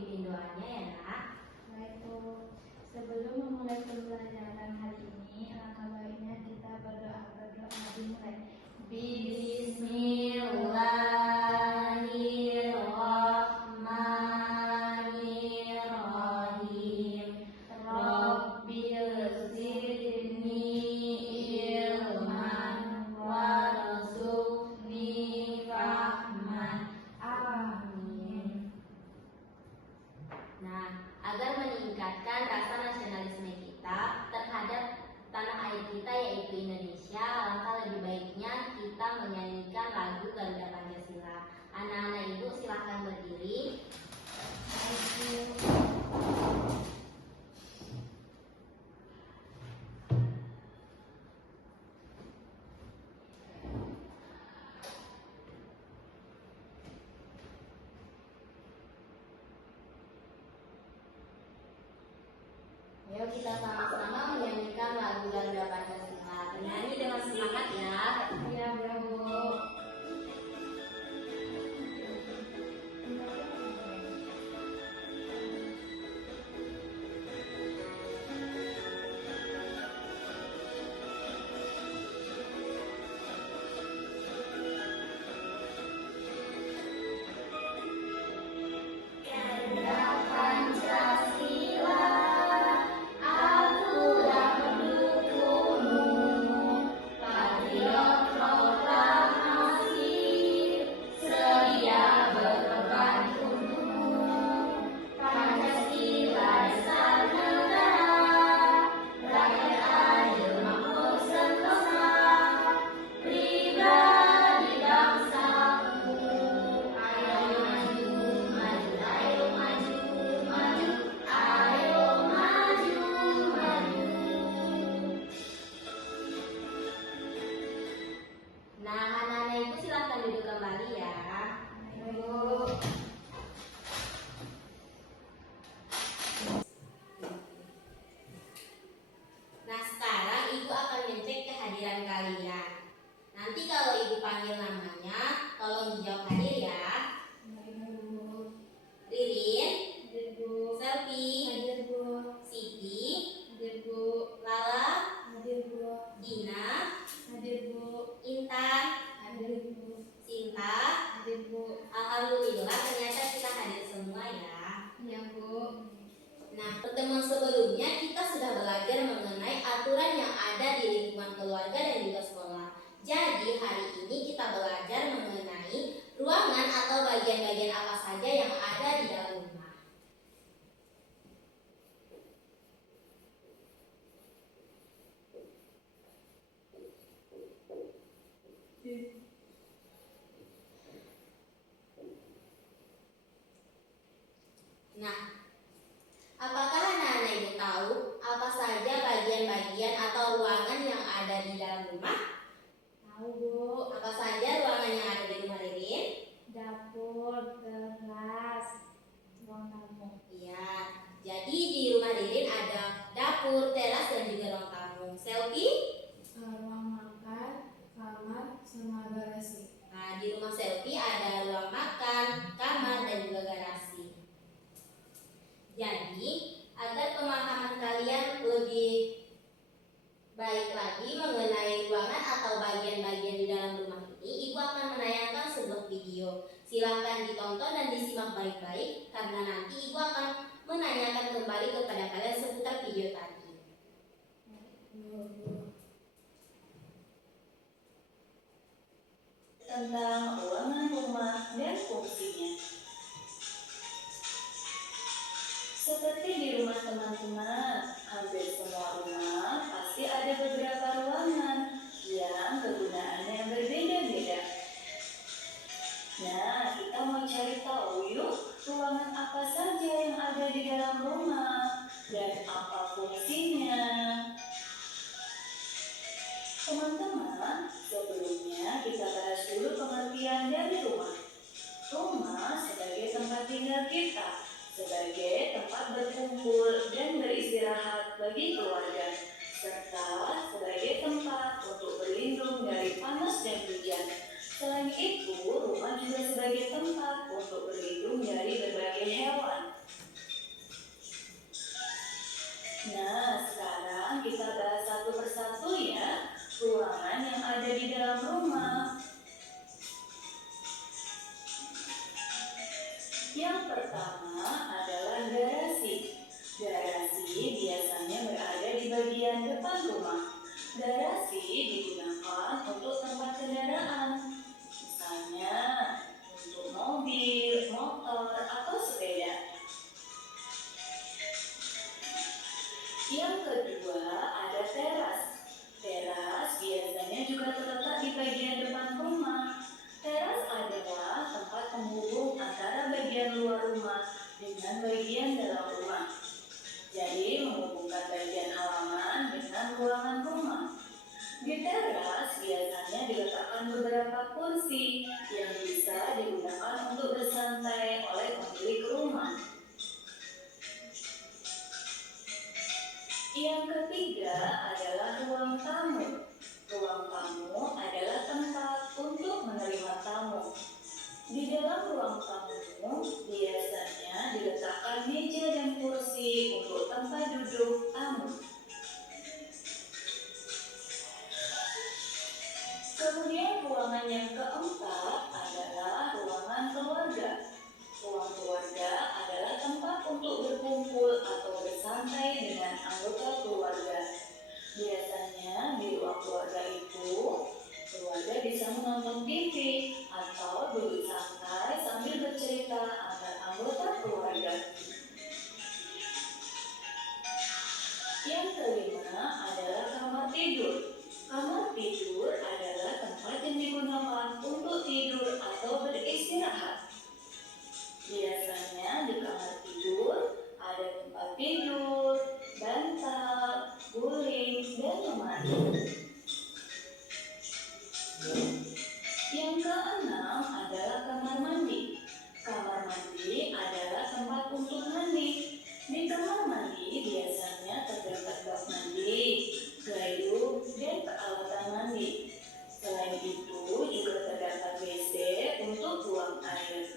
pimpin doanya ya nak. Baik Bu. Sebelum memulai pembelajaran hari ini, alangkah baiknya kita berdoa dimulai. Bismillahirrahmanirrahim. Rabbil zidni ilman warzuqni fahman. Amin. Nah, agar meningkatkan rasa nasionalisme kita terhadap tanah air kita yaitu Indonesia, alangkah lebih baiknya kita menyanyikan lagu Garuda Pancasila. Anak-anak ibu silahkan berdiri. Ayo kita sama-sama menyanyikan lagu Garuda Pancasila. Menyanyi dengan semangat ya. Iya, Bu. Garuda Pancasila, akulah pendukungmu, patriot proklamasi, sedia berkorban untukmu. Pancasila dasar negara, rakyat adil makmur sentosa, pribadi bangsaku. Ayo maju, maju, ayo maju, maju, ayo maju, maju. Nah, anak-anak ibu silahkan duduk kembali ya. Ayo. Nah, sekarang ibu akan mencek kehadiran kalian. Nanti kalau ibu panggil namanya, tolong dijawab hadir ya. Baik, Bu. Ririn, Hadir, Bu. Selvi, Hadir, Bu. Siti, Hadir, Bu. Lala, Hadir, Bu. Gina, Hadir, Bu. Intan, Hadir, Bu. Sinta. Hadir, Bu. Alhamdulillah ternyata kita hadir semua ya. Iya, Bu. Nah, pertemuan sebelumnya kita sudah belajar mengenai aturan yang ada di lingkungan keluarga dan juga sekolah. Jadi hari ini kita belajar mengenai ruangan atau bagian-bagian apa saja yang ada di dalam rumah. Nah, apakah anak-anak ibu tahu apa saja bagian-bagian atau ruangan yang ada di dalam rumah? Tahu, Bu. Apa saja ruangan yang ada di rumah Ririn? Dapur, teras, ruang tamu. Iya, jadi di rumah Ririn ada dapur, teras, dan juga ruang tamu. Selvi? Ruang makan, kamar, sama garasi. Nah, di rumah Selvi ada ruang makan, kamar, dan juga garasi. Jadi, agar pemahaman kalian lebih baik lagi mengenai ruangan atau bagian-bagian di dalam rumah ini, Ibu akan menayangkan sebuah video. Silahkan ditonton dan disimak baik-baik, karena nanti Ibu akan menanyakan kembali kepada kalian seputar video tadi. Tentang ruangan rumah dan fungsinya. Seperti di rumah teman-teman, hampir semua rumah pasti ada beberapa ruangan yang kegunaannya yang berbeda-beda. Nah, kita mau cari tahu yuk, ruangan apa saja yang ada di dalam rumah dan apa fungsinya. Teman-teman, sebelumnya kita bahas dulu pengertian dari rumah. Rumah sebagai tempat tinggal kita, sebagai tempat berkumpul dan beristirahat bagi keluarga, serta sebagai tempat untuk berlindung dari panas dan hujan. Selain itu, rumah juga sebagai tempat untuk berlindung dari berbagai hewan. Yang pertama adalah garasi. Garasi biasanya berada di bagian depan rumah. Garasi digunakan untuk tempat kendaraan, misalnya untuk mobil, motor, atau sepeda. Yang kedua ada teras. Teras biasanya juga terletak di bagian depan rumah. Teras adalah tempat penghubung antara bagian luar rumah dengan bagian dalam rumah. Jadi menghubungkan bagian halaman dengan ruangan rumah. Di teras biasanya diletakkan beberapa kursi yang bisa digunakan untuk bersantai oleh pemilik rumah. Yang ketiga adalah ruang tamu. Ruang tamu adalah tempat untuk menerima tamu. Di dalam ruang tamu biasanya diletakkan meja dan kursi untuk tempat duduk tamu. Kemudian ruangan yang keempat adalah ruangan keluarga. Ruang keluarga adalah tempat untuk berkumpul atau bersantai dengan anggota keluarga. Biasanya di ruang keluarga itu, keluarga bisa menonton TV atau duduk santai sambil bercerita antar anggota keluarga. Yang kelima adalah kamar tidur. Kamar tidur adalah tempat yang digunakan untuk tidur atau beristirahat. Biasanya di kamar tidur ada tempat tidur, bantal, guling, dan lemari. Yang keenam adalah kamar mandi. Kamar mandi adalah tempat untuk mandi. Di kamar mandi biasanya terdapat bak mandi, gayung, dan peralatan mandi. Selain itu juga terdapat WC untuk buang air.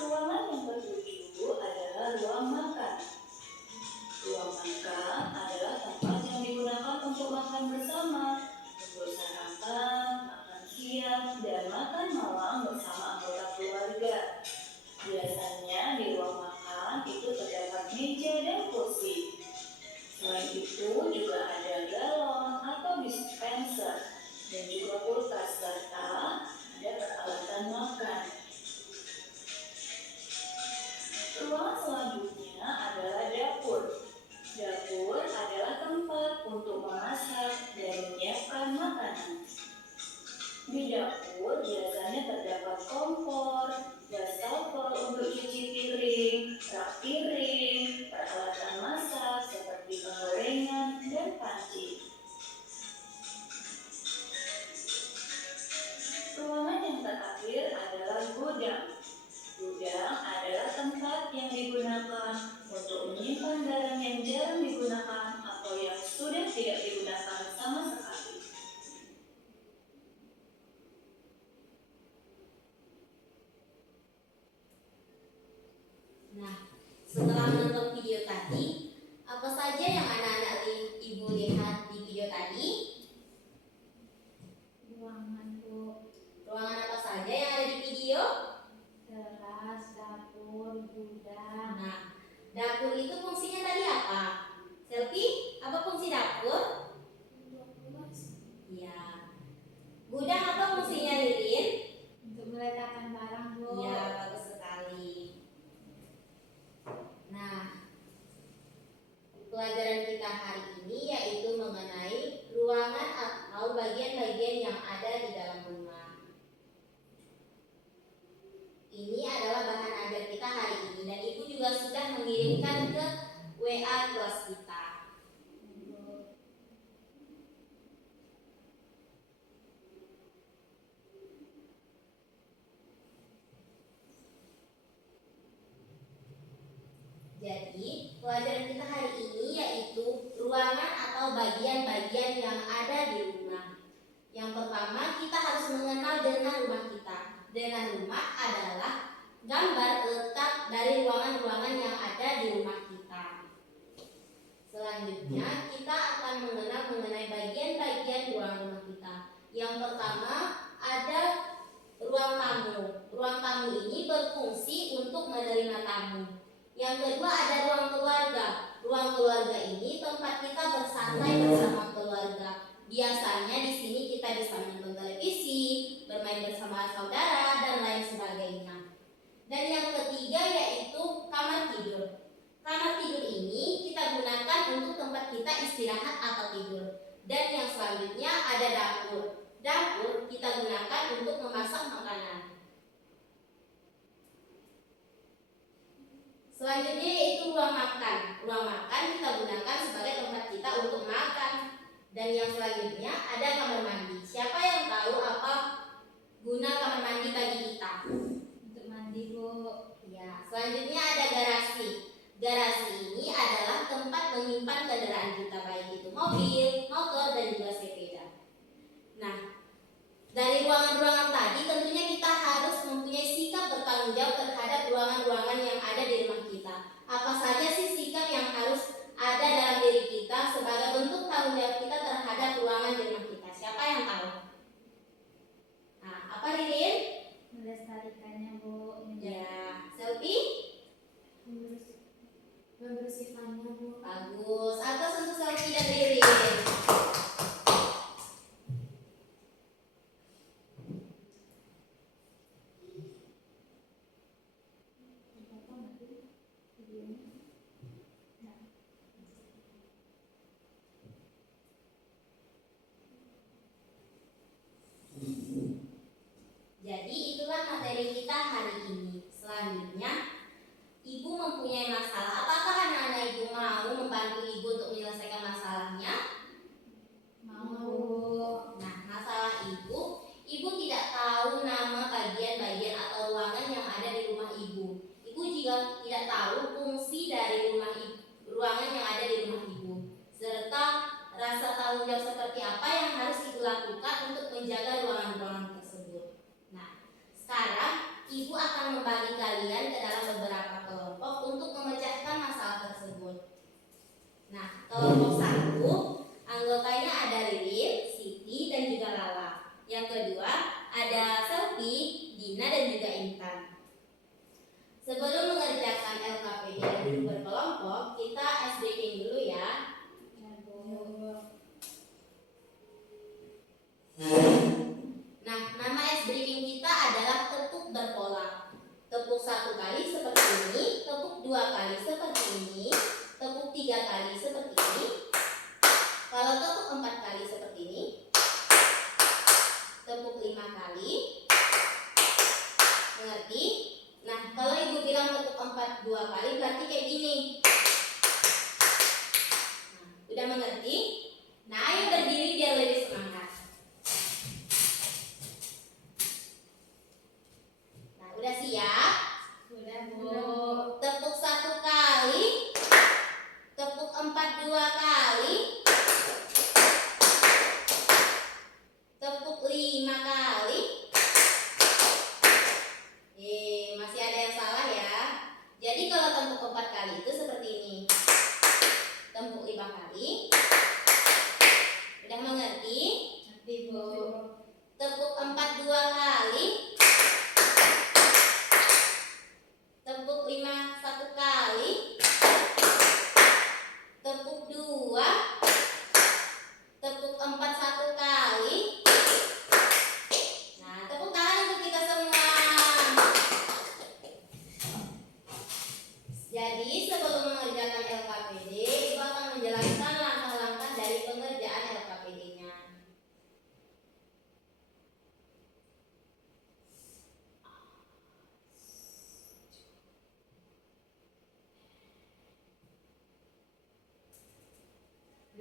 Ruangan yang ketujuh adalah ruang makan. Ruang makan adalah tempat yang digunakan untuk makan bersama, untuk sarapan, makan siang, dan makan malam bersama anggota keluarga. Biasanya di ruang makan itu terdapat meja dan kursi. Selain itu juga ada galon atau dispenser dan juga kulkas serta ada peralatan makan. Ruangan selanjutnya adalah dapur. Dapur adalah tempat untuk memasak dan menyiapkan makanan. Di dapur biasanya terdapat kompor, wastafel untuk cuci piring, rak piring, peralatan masak seperti penggorengan dan panci. Ruangan yang terakhir adalah gudang. Gudang adalah tempat yang digunakan untuk menyimpan barang yang jarang digunakan atau yang sudah tidak digunakan sama sekali. Nah, setelah menonton video tadi, apa saja yang anak-anak ibu lihat di video tadi? Ruangan, Bu. Ruangan apa saja yang ada di video? Teras, dapur, gudang. Nah, dapur itu fungsinya tadi apa? Selfie, apa fungsi dapur? Ya. Gudang apa fungsinya, Ririn? Untuk meletakkan barang, Bu. Ya, bagus sekali. Nah, pelajaran kita hari ini yaitu mengenai ruangan atau bagian-bagian yang ada di dalam rumah. Ini adalah bahan ajar kita hari ini dan Ibu juga sudah mengirimkan ke WA kelas kita. Jadi, pelajaran kita hari ini yaitu ruangan atau bagian-bagian yang ada di rumah. Yang pertama, kita harus mengenal denah rumah kita. Denah rumah adalah gambar letak dari ruangan-ruangan yang ada di rumah kita. Selanjutnya, kita akan mengenal mengenai bagian-bagian ruang rumah kita. Yang pertama, ada ruang tamu. tamu ini berfungsi untuk menerima tamu. Yang kedua ada ruang keluarga. Ruang keluarga ini tempat kita bersantai bersama keluarga. Biasanya di sini kita bisa menonton televisi, bermain bersama saudara, dan lain sebagainya. Dan yang ketiga yaitu kamar tidur. Kamar tidur ini kita gunakan untuk tempat kita istirahat atau tidur. Dan yang selanjutnya ada dapur. Dapur kita gunakan untuk memasak makanan. Selanjutnya yaitu ruang makan. Ruang makan kita gunakan sebagai tempat kita untuk makan. Dan yang selanjutnya ada kamar mandi. Siapa yang tahu apa guna kamar mandi bagi kita? Untuk mandi, Bu. Ya, selanjutnya ada garasi. Garasi ini adalah tempat menyimpan kendaraan kita, baik itu mobil, motor, dan juga sepeda. Nah, dari ruangan-ruangan tadi tentunya kita harus mempunyai sikap bertanggung jawab terhadap ruangan-ruangan yang ada di rumah kita. Apa saja sih sikap yang harus ada dalam diri kita sebagai bentuk tanggung jawab kita terhadap ruangan di rumah kita? Siapa yang tahu? Nah, apa Ririn? Melestarikannya, Bu. Ya, Selfie? Membersihkannya, Bu. Bagus. Atas untuk Selfie dan Ririn. Jadi itulah materi kita hari ini. Selanjutnya, Ibu mempunyai masalah. Apakah anak-anak Ibu mau membantu Ibu untuk menyelesaikan masalahnya? Mau. Nah, masalah Ibu tidak tahu nama bagian-bagian atau ruangan yang ada di rumah Ibu. Ibu juga tidak tahu fungsi dari ruangan yang ada di rumah Ibu, serta rasa tanggung jawab seperti apa yang harus Ibu lakukan untuk menjaga ruangan-ruangan tersebut. Nah, sekarang Ibu akan membagi kalian ke dalam beberapa kelompok untuk memecahkan masalah tersebut. Nah, kelompok 1 anggotanya ada Ririn, Siti, dan juga Lala. Yang kedua ada Selfie, Dina, dan juga Intan. Sebelum mengerjakan LKPD dan duduk berkelompok, kita ice breaking dulu ya. Ya, Bu. Nah, nama ice breaking kita adalah tepuk berpola. Tepuk 1 kali seperti ini, tepuk 2 kali seperti ini, tepuk 3 kali seperti ini. Kalau tepuk 4 kali seperti ini, tepuk 5 kali. Mengerti? Nah, kalau Ibu bilang tepuk 4 2 kali berarti kayak gini. Nah, udah mengerti? Nah, ayo berdiri biar lebih semangat. Nah, udah siap? Sudah, Bu. Tepuk 1 kali, tepuk 4 2 kali, tepuk 5 kali. Masih ada yang salah ya. Jadi kalau tepuk 4 kali itu seperti ini. Tepuk 5 kali. Udah mengerti? Nanti, Bu. Tepuk 4 2 kali. Tepuk 5 1 kali. Tepuk 2. Tepuk 4 1 kali. Nah, tepuk tangan untuk kita semua. Jadi sebelum mengerjakan LKPD, Ibu akan menjelaskan langkah-langkah dari pengerjaan LKPD-nya.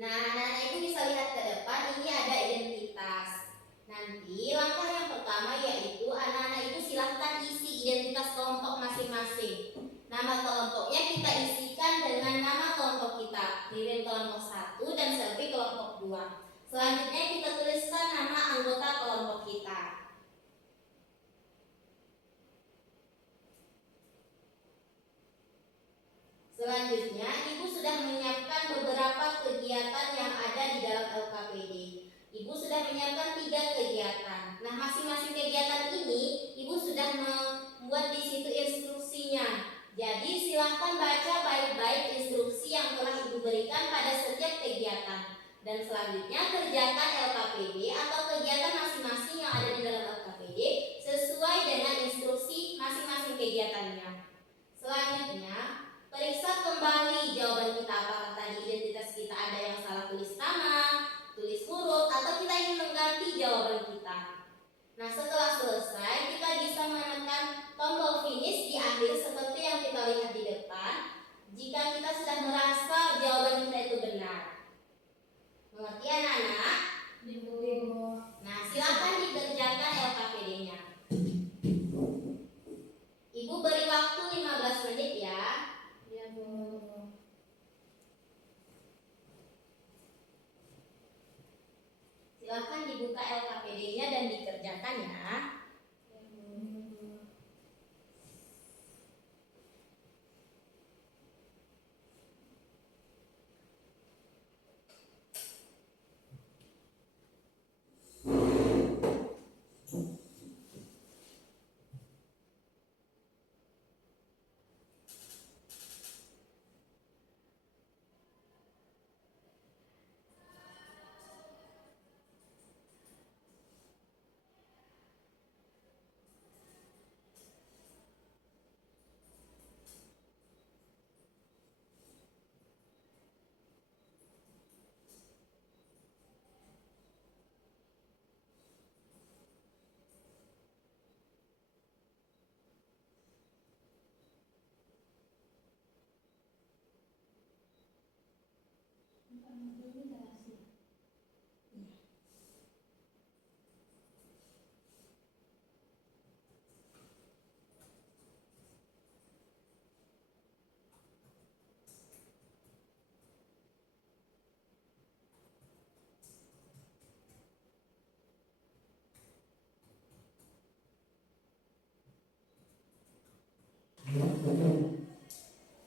Nah, anak-anak Ibu bisa lihat ke depan, ini ada identitas. Nanti langkah yang pertama yaitu anak-anak Ibu silahkan isi identitas kelompok masing-masing. Nama kelompoknya kita isikan dengan nama kelompok kita. Ririn kelompok 1 dan Selfie kelompok 2. Selanjutnya kita tuliskan nama anggota kelompok kita. Selanjutnya, Ibu sudah menyiapkan beberapa kegiatan yang ada di dalam LKPD. Ibu sudah menyiapkan 3 kegiatan. Nah, masing-masing kegiatan ini Ibu sudah membuat silahkan baca baik-baik instruksi yang telah Ibu berikan pada setiap kegiatan. Dan selanjutnya kerjakan LKPD atau kegiatan masing-masing yang ada di dalam LKPD sesuai dengan instruksi masing-masing kegiatannya. Selanjutnya, periksa kembali jawaban kita, apakah tadi identitas kita ada yang salah tulis nama, tulis huruf, atau kita ingin mengganti jawaban kita. Nah, setelah selesai, kita bisa menekan tombol finish di akhir seperti yang kita lihat di depan jika kita sudah merasa jawaban kita itu benar. Mengerti anak-anak? Nah, silakan dikerjakan LKPD-nya. Ibu beri waktu 15 menit ya. Ya, Bu. Silakan dibuka LKPD-nya dan dikerjakan ya. Ya, Bu.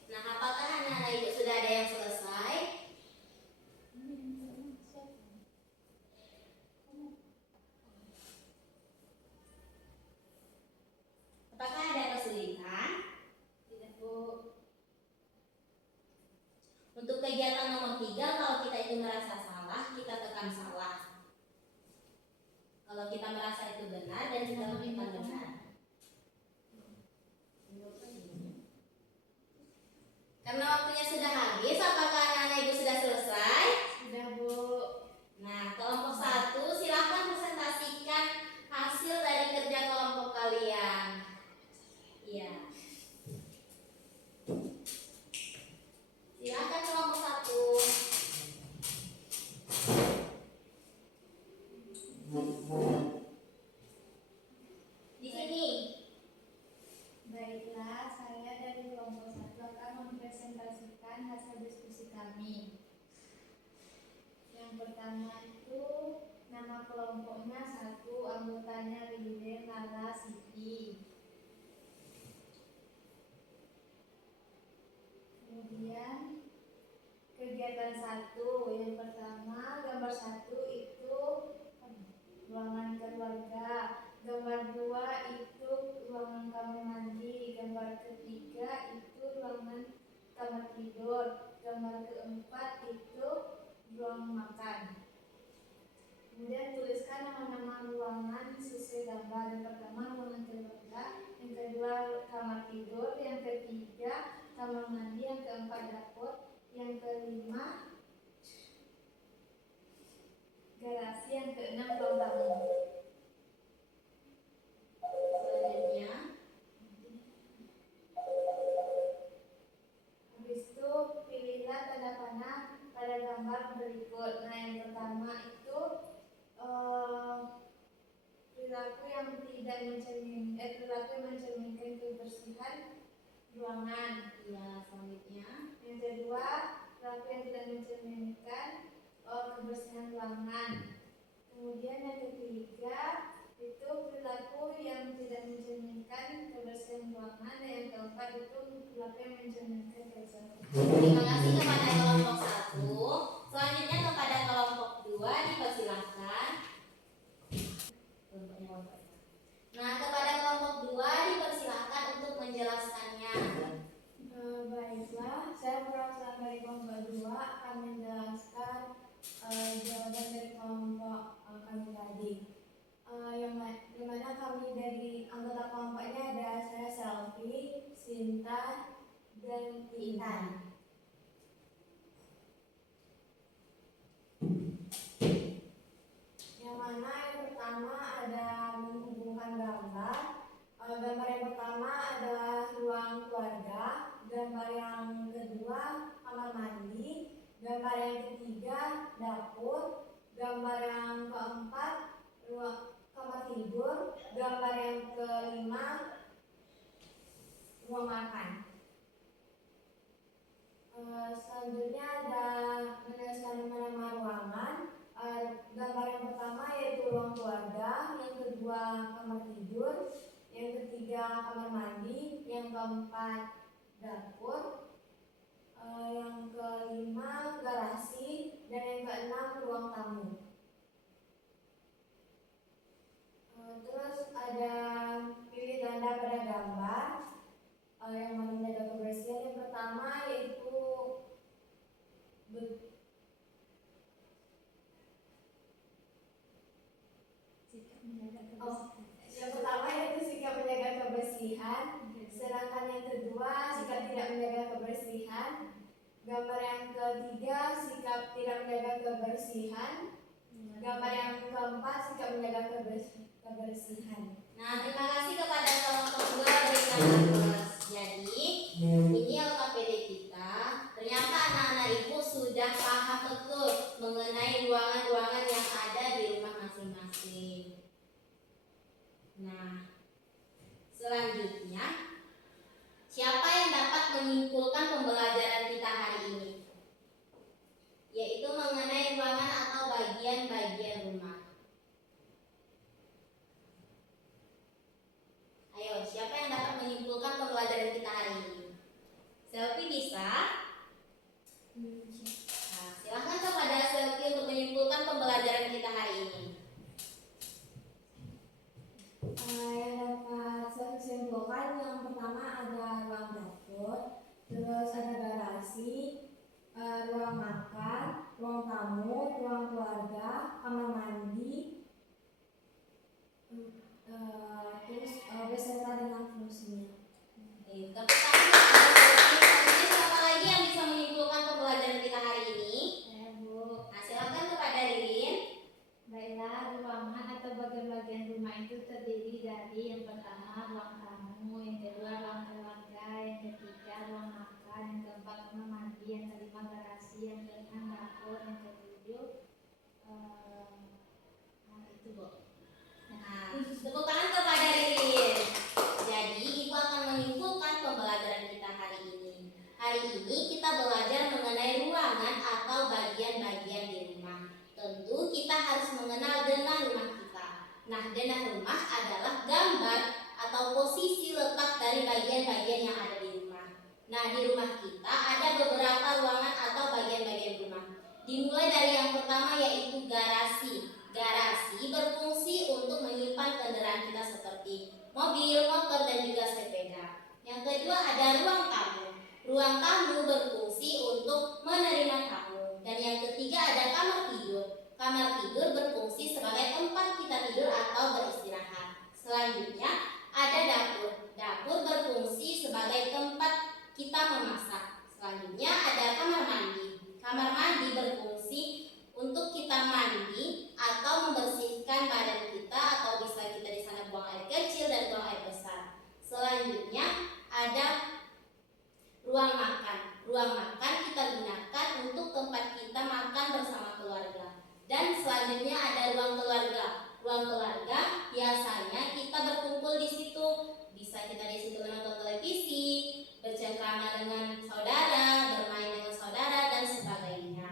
Nah, apakah anak-anak ibu sudah ada yang selesai? Apakah ada kesulitan? Tidak, Bu. Untuk kegiatan nomor 3, kalau kita itu merasa salah, kita tekan salah. Kalau kita merasa itu benar dan kita tekan benar. Karena waktunya sudah habis, apakah anak-anak ibu sudah selesai? Sudah, Bu. Nah, kelompok 1 silakan presentasikan hasil dari kerja kelompok kalian. Iya. Silakan kelompok 1. Di sini. Baiklah, saya dari kelompok 1 akan mempresentasikan hasil diskusi kami. Yang pertama itu nama kelompoknya 1, anggotanya Lili, Lala, Siti. Kemudian kegiatan 1, yang pertama gambar 1 itu ruangan keluarga, gambar 2 itu ruangan kamar mandi, gambar ketiga itu ruangan kamar tidur, gambar keempat itu ruang makan. Kemudian tuliskan nama-nama ruangan sesuai gambar. Yang pertama ruangan keluarga, yang kedua kamar tidur, yang ketiga kamar mandi, yang keempat dapur, yang kelima garasi, yang keenam ruang tamu. Selanjutnya, Habis itu pilihlah tanda panah pada gambar berikut. Nah, yang pertama itu perilaku yang tidak mencerminkan kebersihan ruangan. ya selanjutnya. Yang kedua, perilaku yang tidak mencerminkan kebersihan ruangan. Kemudian yang ketiga itu perilaku yang tidak mencerminkan kebersihan ruangan. Dan yang keempat itu perilaku yang mencerminkan kebersihan ruangan. Terima kasih kepada kelompok 1. Selanjutnya kepada kelompok 2 dipersilahkan. Nah, kepada kelompok 2 dipersilahkan untuk menjelaskannya. Baik. siswa, saya perwakilan dari kelompok 2 akan menjelaskan jawaban dari kelompok kami tadi. Yang mana kami dari anggota kelompoknya ada saya Selfie, Sinta, dan Intan. Yang mana yang pertama ada menghubungkan gambar. Gambar yang pertama adalah ruang keluarga. Gambar yang kedua kamar mandi. Gambar yang ketiga dapur. Gambar yang keempat ruang kamar tidur. Gambar yang kelima ruang makan. Selanjutnya ada menuliskan nama ruangan. Gambar yang pertama yaitu ruang keluarga, yang kedua kamar tidur, yang ketiga kamar mandi, yang keempat dapur, yang kelima garasi, dan yang keenam ruang tamu. Terus ada pilih tanda pada gambar yang menjaga kebersihan. Yang pertama yaitu sikap menjaga kebersihan. Sedangkan yang kedua sikap tidak menjaga kebersihan. Gambar yang ketiga sikap tidak menjaga kebersihan. Gambar yang keempat sikap menjaga kebersihan. Nah, terima kasih kepada kelompok 2 dari kelas. Jadi, ini LKPD kita. Ternyata anak-anak ibu sudah paham betul mengenai ruangan-ruangan yang ada di rumah masing-masing. Nah, selanjutnya, siapa yang dapat menyimpulkan pembelajaran kita hari ini? Yaitu mengenai ruangan atau bagian-bagian rumah. Ayo, siapa yang dapat menyimpulkan pembelajaran kita hari ini? Selfie bisa? Nah, silahkan kepada Selfie untuk menyimpulkan pembelajaran kita hari ini. Yang dapat saya simpulkan, yang pertama ada ruang dapur, terus ada garasi, ruang makan, ruang tamu, ruang keluarga, kamar mandi, terus beserta dengan fungsinya. Tepuk tangan kepada Selfie. Siapa lagi yang bisa menyimpulkan pembelajaran kita hari ini? Saya Bu. Nah, silakan kepada Ririn. Baiklah, ruangan atau bagian-bagian rumah itu terdiri dari yang pertama ruang tamu, yang kedua ruang keluarga, yang ketiga ruang makan, yang keempat kamar mandi, yang kelima garasi, yang keenam dapur, yang ketujuh itu Bu. Nah, tepuk tangan kepada Ririn. Jadi, Ibu akan menyimpulkan pembelajaran kita hari ini. Hari ini kita belajar mengenai ruangan atau bagian-bagian di rumah. Tentu kita harus mengenal denah rumah kita. Nah, denah rumah adalah gambar atau posisi letak dari bagian-bagian yang ada di rumah. Nah, di rumah kita ada beberapa ruangan atau bagian-bagian rumah. Dimulai dari yang pertama yaitu garasi. Garasi berfungsi untuk menyimpan kendaraan kita seperti mobil, motor, dan juga sepeda. Yang kedua ada ruang tamu. Ruang tamu berfungsi untuk menerima tamu. Dan yang ketiga ada kamar tidur. Kamar tidur berfungsi sebagai tempat kita tidur atau beristirahat. Selanjutnya ada dapur. Dapur berfungsi sebagai tempat kita memasak. Selanjutnya ada kamar mandi. Kamar mandi berfungsi untuk kita mandi atau membersihkan badan kita, atau bisa kita di sana buang air kecil dan buang air besar. Selanjutnya ada ruang makan. Ruang makan kita gunakan untuk tempat kita makan bersama keluarga. Dan selanjutnya ada ruang keluarga. Ruang keluarga biasanya kita berkumpul di situ. Bisa kita di situ menonton televisi, bercengkrama dengan saudara, bermain dengan saudara, dan sebagainya.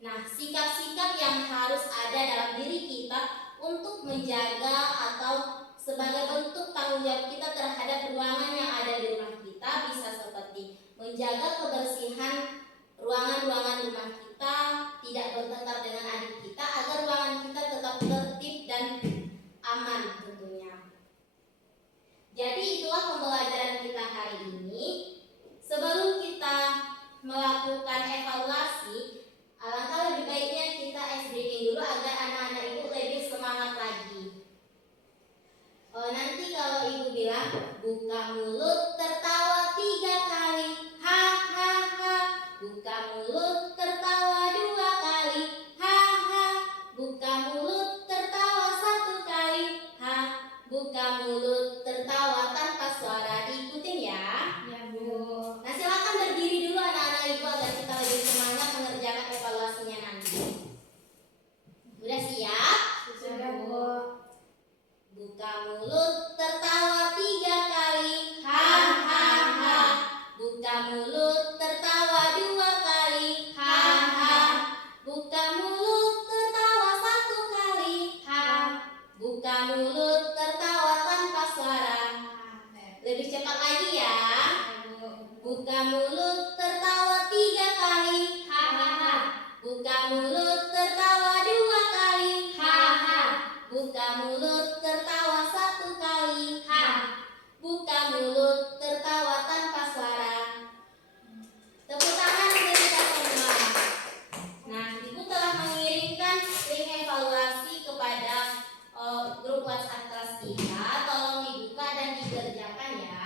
Nah, sikap-sikap yang harus ada dalam diri kita untuk menjaga atau sebagai bentuk tanggung jawab kita terhadap ruangan yang ada di rumah kita bisa seperti menjaga kebersihan ruangan-ruangan rumah kita, tidak bertengkar dengan adik kita agar ruangan kita tetap tertib dan aman tentunya. Jadi itulah pembelajaran kita hari ini. Sebelum kita Buka mulut tertawa 3 kali. Ha ha ha. Buka mulut tertawa 2 kali. Ha ha. Buka mulut tertawa 1 kali. Ha. Buka mulut tertawa tanpa suara. Diikutin ya. Ya Bu. Nah, silakan berdiri dulu anak-anak ibu agar kita lebih semangat mengerjakan evaluasinya nanti. Udah siap? Sudah Bu. Buka mulut tertawa 3 kali. Ha ha ha. Buka mulut tertawa 2 kali. Ha ha. Buka mulut tertawa 1 kali. Ha. Buka mulut tertawa tanpa suara. Lebih cepat lagi ya. Buka mulut tertawa 3 kali. Ha ha ha. Buka mulut tertawa 2 kali. Ha ha. Buka mulut tertawa 1 kali. Ha. Buka mulut tertawa tanpa suara. Tepuk tangan untuk kita semua. Nah, ibu telah mengirimkan link evaluasi kepada grup WhatsApp kelas kita. Tolong dibuka dan dikerjakan ya.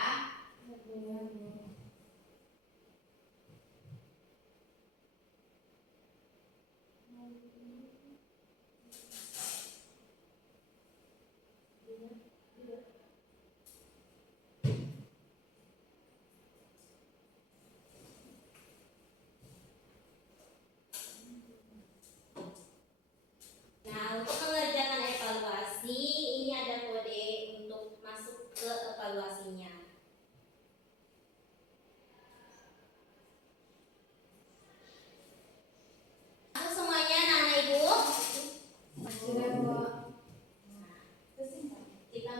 Nah, untuk mengerjakan evaluasi, ini ada kode untuk masuk ke evaluasinya. Masuk semuanya anak-anak ibu? Sudah Bu. Kita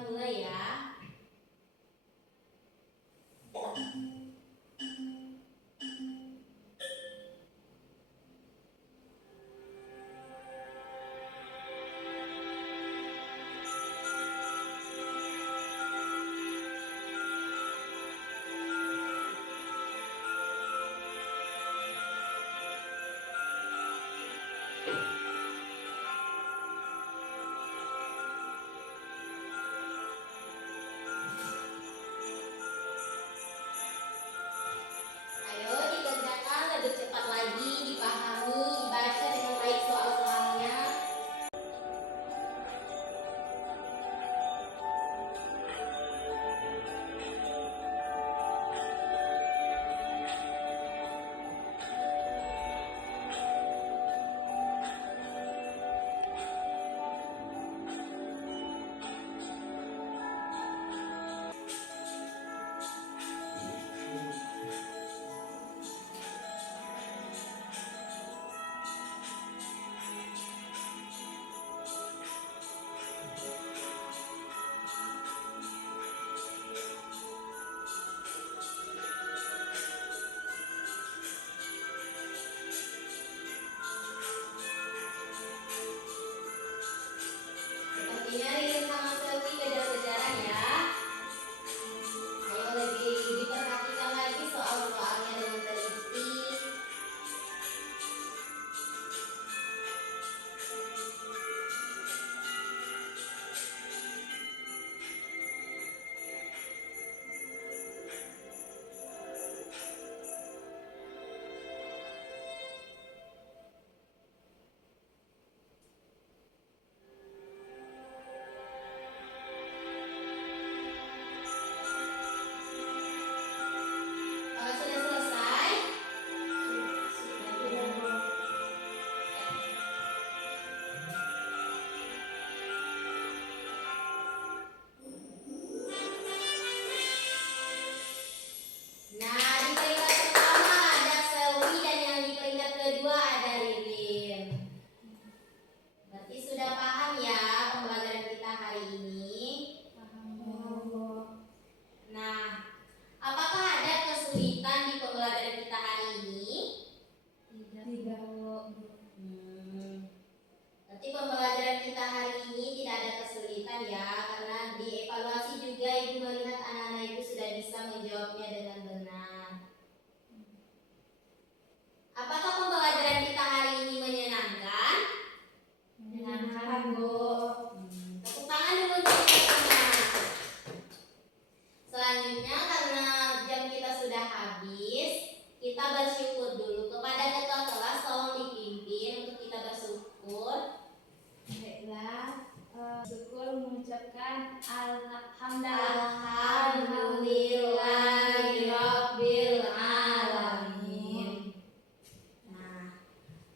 mengucapkan Alhamdulillahirabbil alamin. Nah,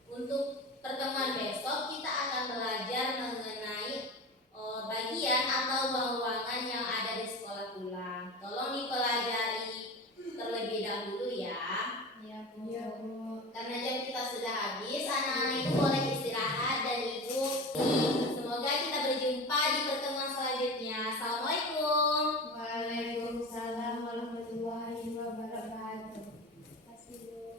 untuk pertemuan besok kita akan belajar mengenai bagian atau ruang-ruangan yang ada di sekolah tulang. Tolong dipelajari terlebih dahulu ya. Ya Bu. Karena jam kita sudah habis, anak-anak itu boleh istirahat dan ibu. Semoga kita berjumpa di pertemuan selanjutnya. Assalamualaikum. Waalaikumsalam warahmatullahi wabarakatuh. Terima kasih Bu.